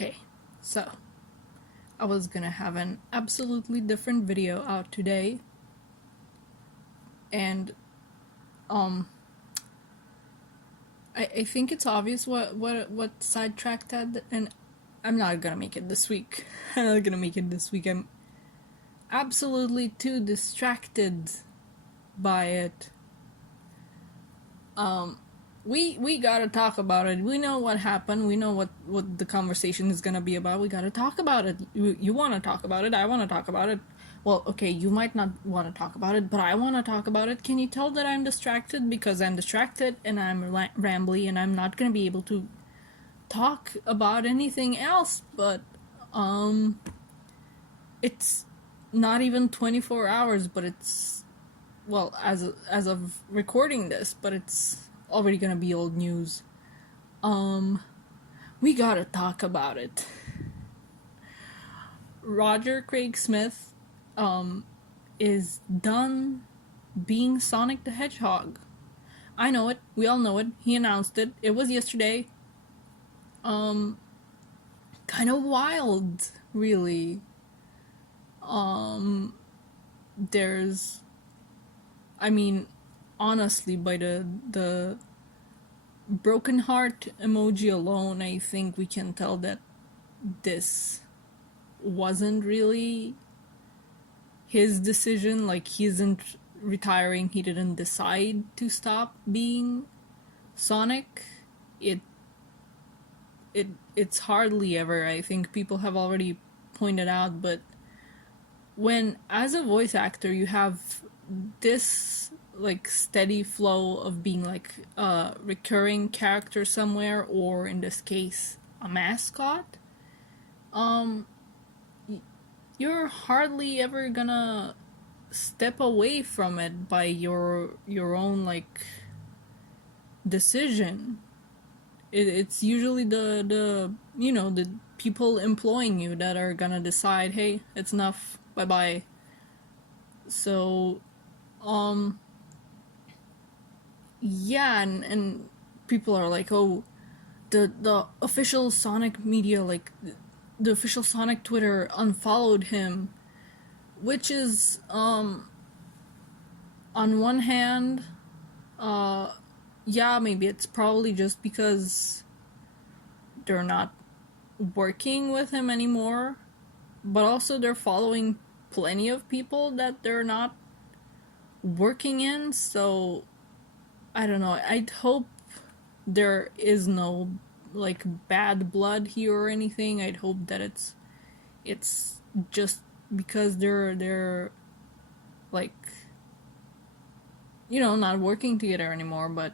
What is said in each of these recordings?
Okay, so I was gonna have an absolutely different video out today, and um, I think it's obvious what sidetracked that, and I'm not gonna make it this week. I'm not gonna make it this week. I'm absolutely too distracted by it. We gotta talk about it. We know what happened. We know what the conversation is gonna be about. We gotta talk about it. You want to talk about it. I want to talk about it. Well, okay, you might not want to talk about it, but I want to talk about it. Can you tell that I'm distracted? Because I'm distracted and I'm rambly and I'm not gonna be able to talk about anything else. But it's not even 24 hours, but it's, well, as of recording this, but it's already gonna be old news. We gotta talk about it. Roger Craig Smith is done being Sonic the Hedgehog. I know it. We all know it. He announced it. It was yesterday. Kind of wild, really. There's, I mean, honestly, by the broken heart emoji alone, I think we can tell that this wasn't really his decision. Like, he isn't retiring. He didn't decide to stop being Sonic. It's hardly ever. I think people have already pointed out, but when as a voice actor you have this like steady flow of being like a recurring character somewhere, or in this case a mascot, you're hardly ever gonna step away from it by your own like decision. It's usually the the people employing you that are gonna decide, hey, it's enough, bye bye. So yeah, and people are like, oh, the official Sonic media, like the official Sonic Twitter unfollowed him, which is on one hand, yeah, maybe it's probably just because they're not working with him anymore, but also they're following plenty of people that they're not working in. So I don't know. I'd hope there is no like bad blood here or anything. I'd hope that it's just because they're like not working together anymore. But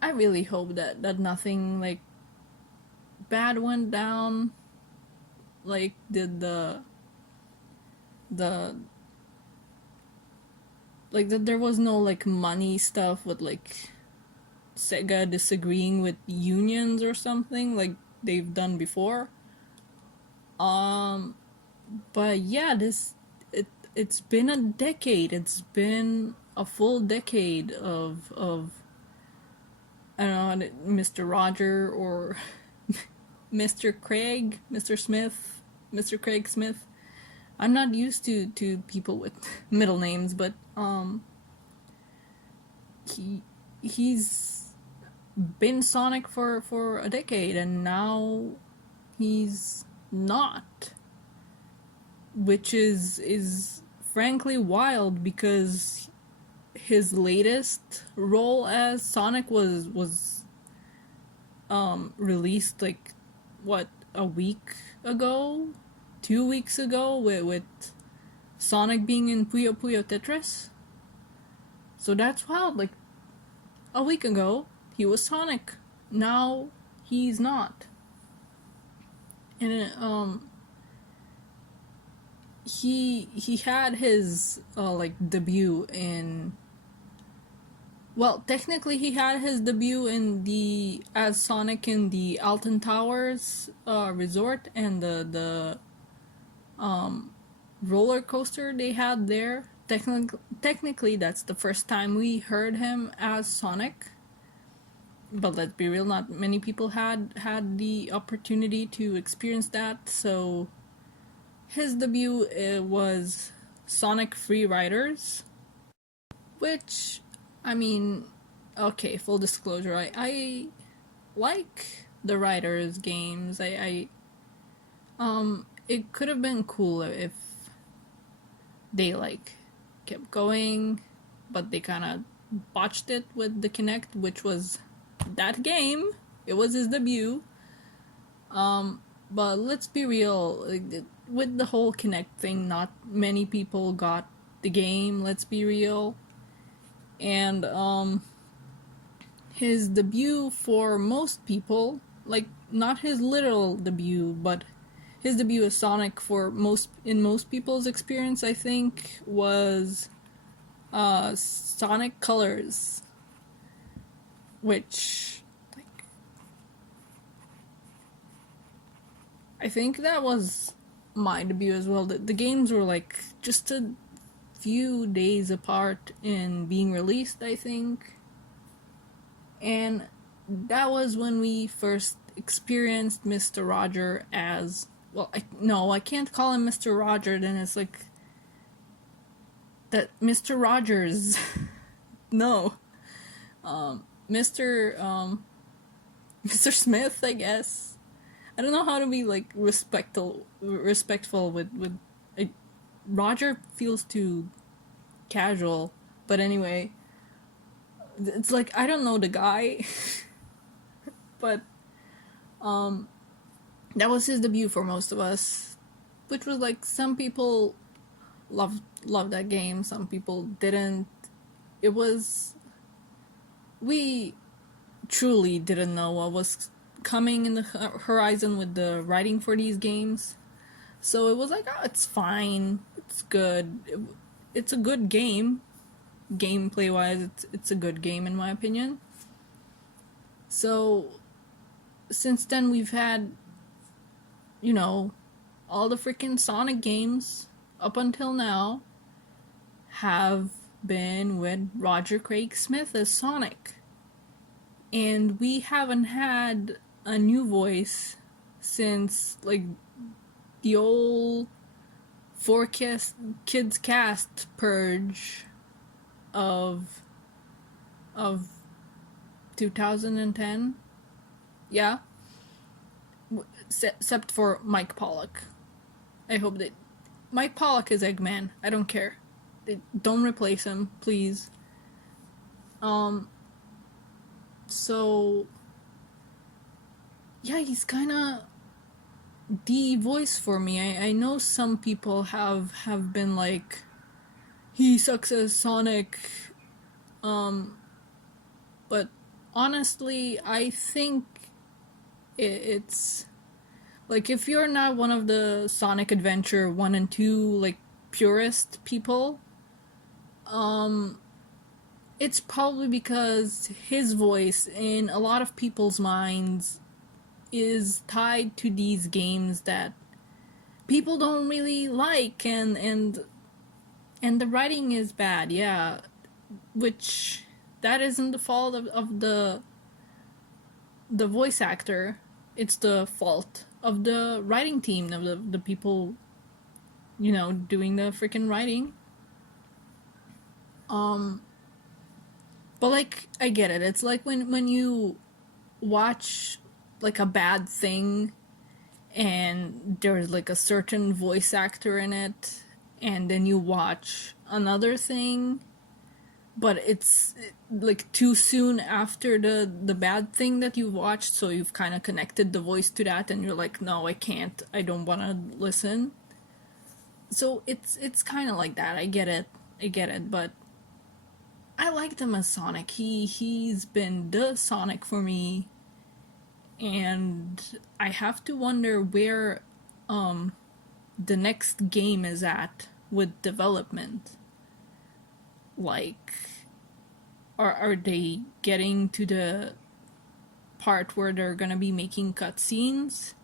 I really hope that nothing like bad went down. Like did the like that there was no like money stuff with like Sega disagreeing with unions or something like they've done before. But yeah, it's been a decade. It's been a full decade of I don't know, Mr. Roger or Mr. Craig, Mr. Smith, Mr. Craig Smith. I'm not used to people with middle names, but he's been Sonic for a decade, and now he's not, which is frankly wild, because his latest role as Sonic was released like what, a week ago, 2 weeks ago, with Sonic being in Puyo Puyo Tetris. So that's wild. Like a week ago he was Sonic, now he's not. And he had his like debut in, well, technically he had his debut in the as Sonic in the Alton Towers resort, and the roller coaster they had there. Technically that's the first time we heard him as Sonic. but let's be real, not many people had the opportunity to experience that. So his debut was Sonic Free Riders, which, I mean, okay, full disclosure, I like the Riders games. It could have been cooler if they like kept going, but they kind of botched it with the Kinect, which was that game. It was his debut. But let's be real, with the whole Kinect thing, not many people got the game. Let's be real, and his debut for most people, like not his literal debut, but his debut as Sonic for most people's experience, I think, was Sonic Colors, which like I think that was my debut as well. The games were like just a few days apart in being released, I think. And that was when we first experienced Mr. Roger as well. I can't call him Mr. Roger. Then it's like that Mr. Rogers. No, Mr. Mr. Smith, I guess. I don't know how to be like respectful with like, Roger feels too casual, but anyway, it's like I don't know the guy, but that was his debut for most of us, which was like some people loved that game, some people didn't. It was we truly didn't know what was coming in the horizon with the writing for these games. So it was like, oh, it's fine, it's good. It's a good game, gameplay wise. It's a good game in my opinion. So since then we've had, all the freaking Sonic games up until now have been with Roger Craig Smith as Sonic. And we haven't had a new voice since like the old kids cast purge of 2010. Yeah, except for Mike Pollock. I hope that Mike Pollock is Eggman. I don't care. Don't replace him, please. So yeah, he's kind of the voice for me. I know some people have been like, he sucks as Sonic, but honestly, I think it's like if you're not one of the Sonic Adventure 1 and 2 like purist people, it's probably because his voice in a lot of people's minds is tied to these games that people don't really like, and the writing is bad, yeah, which that isn't the fault of the voice actor. It's the fault of the writing team, of the people, doing the freaking writing. But like, I get it. It's like when you watch like a bad thing and there's like a certain voice actor in it, and then you watch another thing, but it's like too soon after the bad thing that you watched, so you've kind of connected the voice to that, and you're like, no, I can't, I don't want to listen. So it's kind of like that. I get it, but I liked him as Sonic. He's been the Sonic for me, and I have to wonder where the next game is at with development. Like, are they getting to the part where they're gonna be making cutscenes?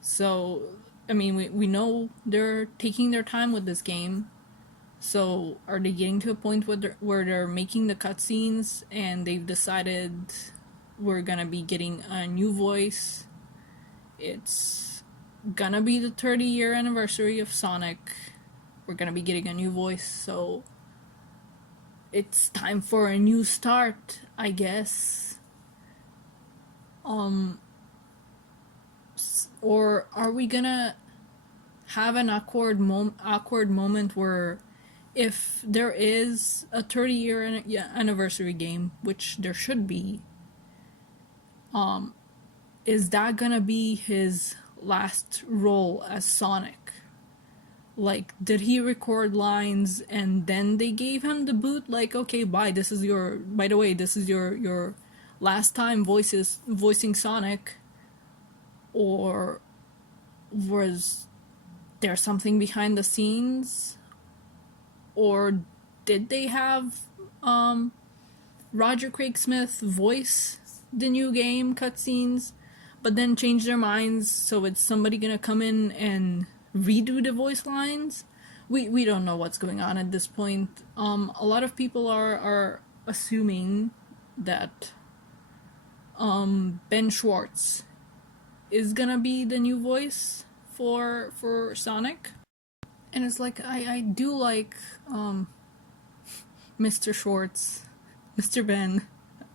So, I mean, we know they're taking their time with this game. So, are they getting to a point where they're making the cutscenes and they've decided we're gonna be getting a new voice. It's gonna be the 30-year anniversary of Sonic. We're gonna be getting a new voice, so it's time for a new start, I guess. Um, or are we gonna have an awkward moment where if there is a 30-year anniversary game, which there should be, is that gonna be his last role as Sonic? Like, did he record lines and then they gave him the boot? Like, okay, bye. This is your. By the way, this is your last time voicing Sonic. Or was there something behind the scenes? Or did they have Roger Craig Smith voice the new game cutscenes, but then change their minds, so it's somebody gonna come in and redo the voice lines? We don't know what's going on at this point. A lot of people are assuming that Ben Schwartz is gonna be the new voice for Sonic. And it's like I do like Mr. Schwartz, Mr. Ben,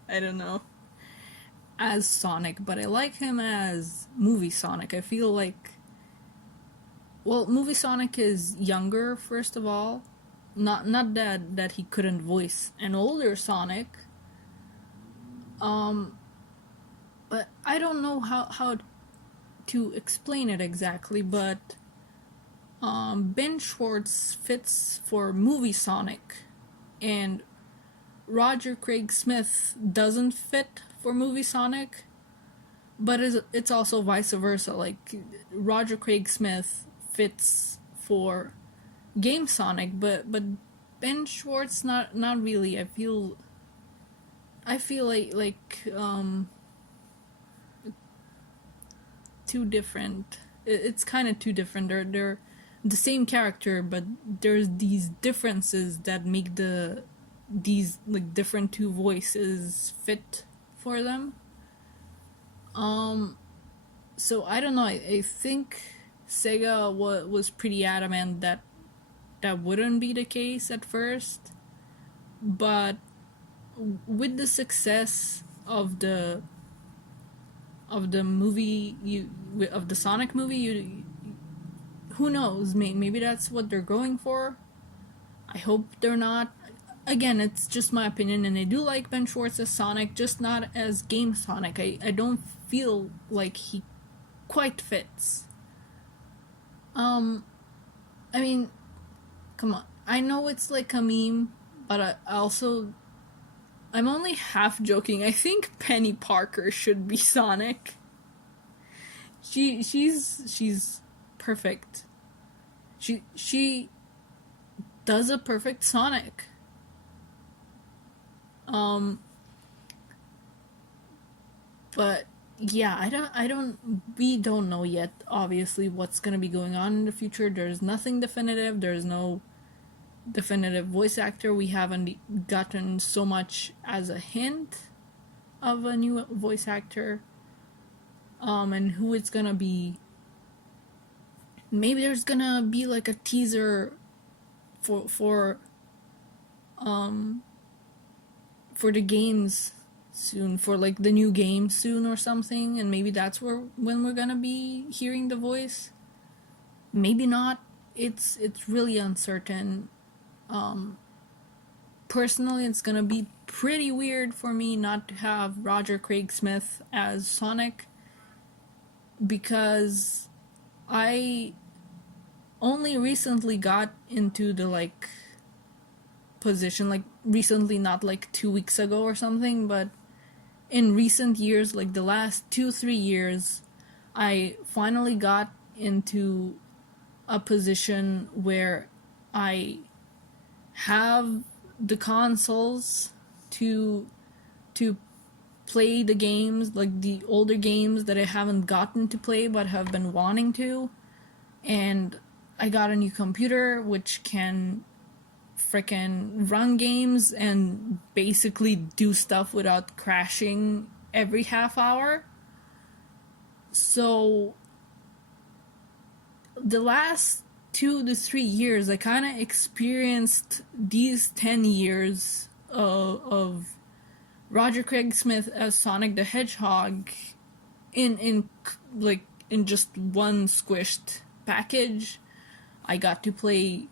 I don't know, as Sonic, but I like him as movie Sonic. I feel like, well, movie Sonic is younger, first of all. Not that he couldn't voice an older Sonic. But I don't know how to explain it exactly, but Ben Schwartz fits for movie Sonic, and Roger Craig Smith doesn't fit for movie Sonic, but it's also vice versa. Like, Roger Craig Smith fits for game Sonic, but Ben Schwartz not really. I feel like too different. It's kind of too different. They're the same character, but there's these differences that make these like different two voices fit for them. So I don't know. I think Sega was pretty adamant that wouldn't be the case at first, but with the success of the movie, of the Sonic movie, who knows? Maybe that's what they're going for. I hope they're not. Again, it's just my opinion, and I do like Ben Schwartz as Sonic, just not as game Sonic. I don't feel like he quite fits. I mean, come on. I know it's like a meme, but I'm only half joking. I think Penny Parker should be Sonic. She's perfect. She does a perfect Sonic. But yeah, we don't know yet, obviously, what's gonna be going on in the future. There's nothing definitive. There's no definitive voice actor. We haven't gotten so much as a hint of a new voice actor. And who it's gonna be. Maybe there's gonna be like a teaser for the games soon, for like the new game soon or something, and maybe that's when we're gonna be hearing the voice. Maybe not. It's really uncertain. Personally, it's gonna be pretty weird for me not to have Roger Craig Smith as Sonic, because I only recently got into the like position, like recently, not like 2 weeks ago or something, but in recent years, like the last 2-3 years, I finally got into a position where I have the consoles to play the games, like the older games that I haven't gotten to play but have been wanting to. And I got a new computer which can frickin' run games and basically do stuff without crashing every half hour. So the last 2 to 3 years, I kind of experienced these 10 years of Roger Craig Smith as Sonic the Hedgehog in like in just one squished package. I got to play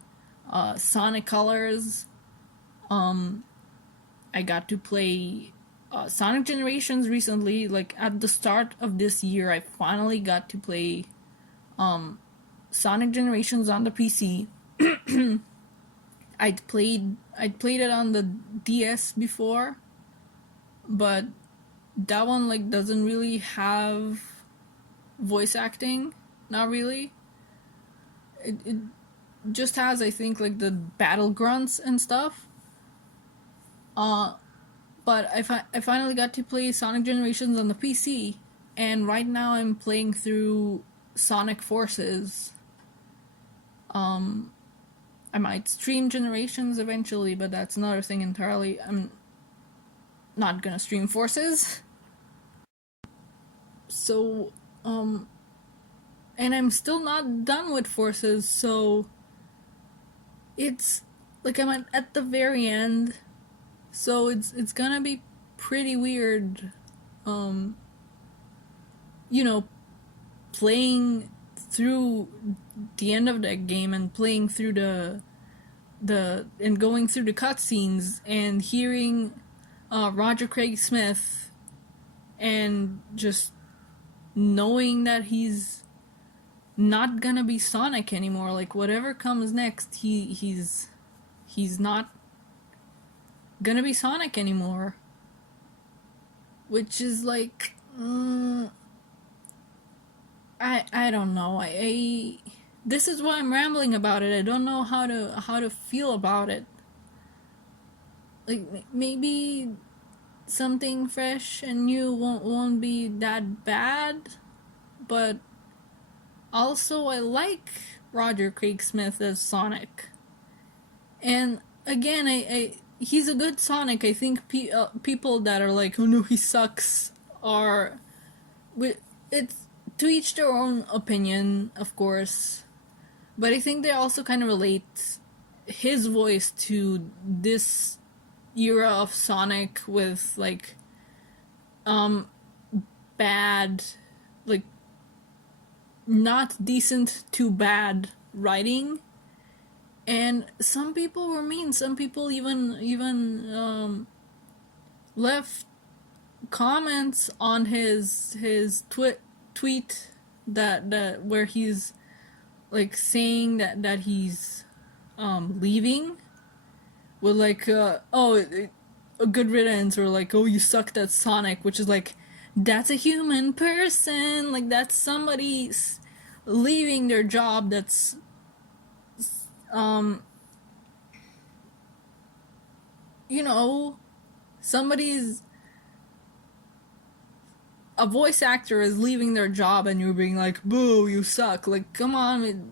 Sonic Colors. I got to play Sonic Generations recently. Like at the start of this year, I finally got to play Sonic Generations on the PC. I'd played it on the DS before, but that one like doesn't really have voice acting. Not really. It just has, I think, like the battle grunts and stuff. But I finally got to play Sonic Generations on the PC, and right now I'm playing through Sonic Forces. I might stream Generations eventually, but that's another thing entirely. I'm not gonna stream Forces. So, and I'm still not done with Forces, so it's like I'm at the very end, so it's gonna be pretty weird, you know, playing through the end of that game and playing through the and going through the cutscenes and hearing Roger Craig Smith and just knowing that he's not gonna be Sonic anymore. Like whatever comes next, he's not gonna be Sonic anymore. Which is like I don't know. I this is why I'm rambling about it. I don't know how to feel about it. Like maybe something fresh and new won't be that bad, but also I like Roger Craig Smith as Sonic. And again, I he's a good Sonic. I think people that are like, "Oh no, he sucks," are it's to each their own opinion, of course. But I think they also kind of relate his voice to this era of Sonic with like bad, like not decent to bad writing. And some people were mean. Some people even left comments on his tweet that where he's like saying that he's leaving with like a good riddance, or like, oh, you sucked at Sonic, which is like, that's a human person, like that's somebody leaving their job, that's you know, somebody's a voice actor is leaving their job and you're being like, boo, you suck. Like, come on.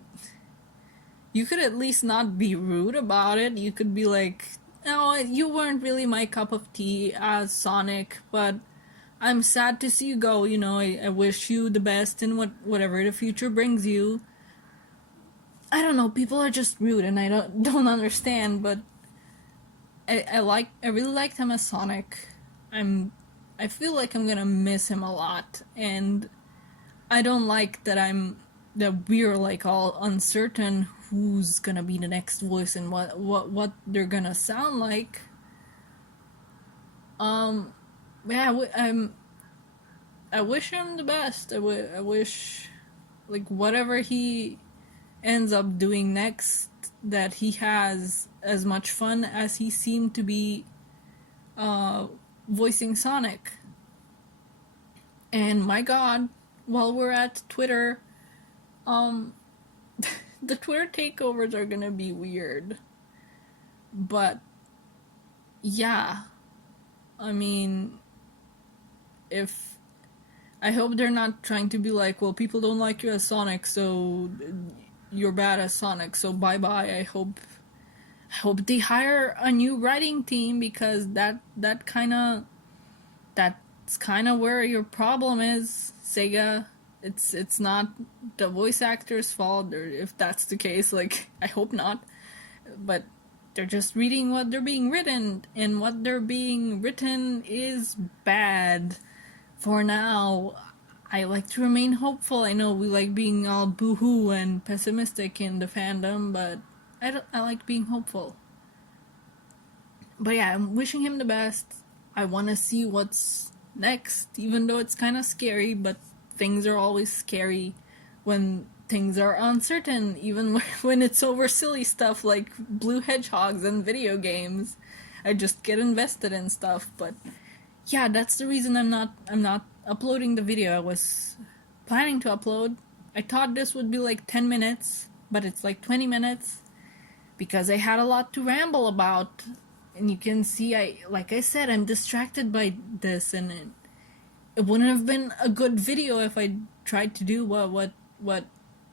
You could at least not be rude about it. You could be like, no, you weren't really my cup of tea as Sonic, but I'm sad to see you go. You know, I wish you the best in whatever the future brings you. I don't know, people are just rude and I don't understand, but I really liked him as Sonic. I feel like I'm gonna miss him a lot, and I don't like that we're like all uncertain who's gonna be the next voice and what they're gonna sound like. Yeah, I wish him the best. I wish like whatever he ends up doing next, that he has as much fun as he seemed to be voicing Sonic. And my god, while we're at Twitter, the Twitter takeovers are gonna be weird. But yeah, I mean, if I hope they're not trying to be like, well, people don't like you as Sonic, so you're bad as Sonic, so bye bye. I hope they hire a new writing team, because that that's kind of where your problem is, Sega. It's not the voice actor's fault, or if that's the case, like, I hope not. But they're just reading what they're being written, and what they're being written is bad. For now, I like to remain hopeful. I know we like being all boo-hoo and pessimistic in the fandom, but I like being hopeful. But yeah, I'm wishing him the best. I want to see what's next, even though it's kind of scary, but things are always scary when things are uncertain, even when it's over silly stuff like blue hedgehogs and video games. I just get invested in stuff, but yeah, that's the reason I'm not uploading the video I was planning to upload. I thought this would be like 10 minutes, but it's like 20 minutes because I had a lot to ramble about. And you can see, like I said, I'm distracted by this, and it wouldn't have been a good video if I tried to do what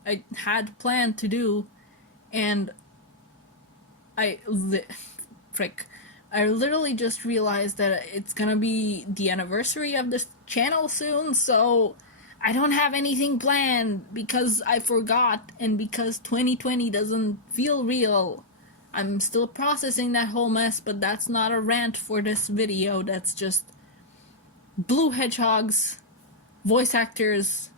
I had planned to do. And frick, I literally just realized that it's gonna be the anniversary of this channel soon, so I don't have anything planned because I forgot, and because 2020 doesn't feel real. I'm still processing that whole mess, but that's not a rant for this video. That's just blue hedgehogs, voice actors,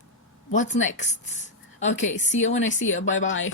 what's next? Okay, see you when I see you. Bye bye.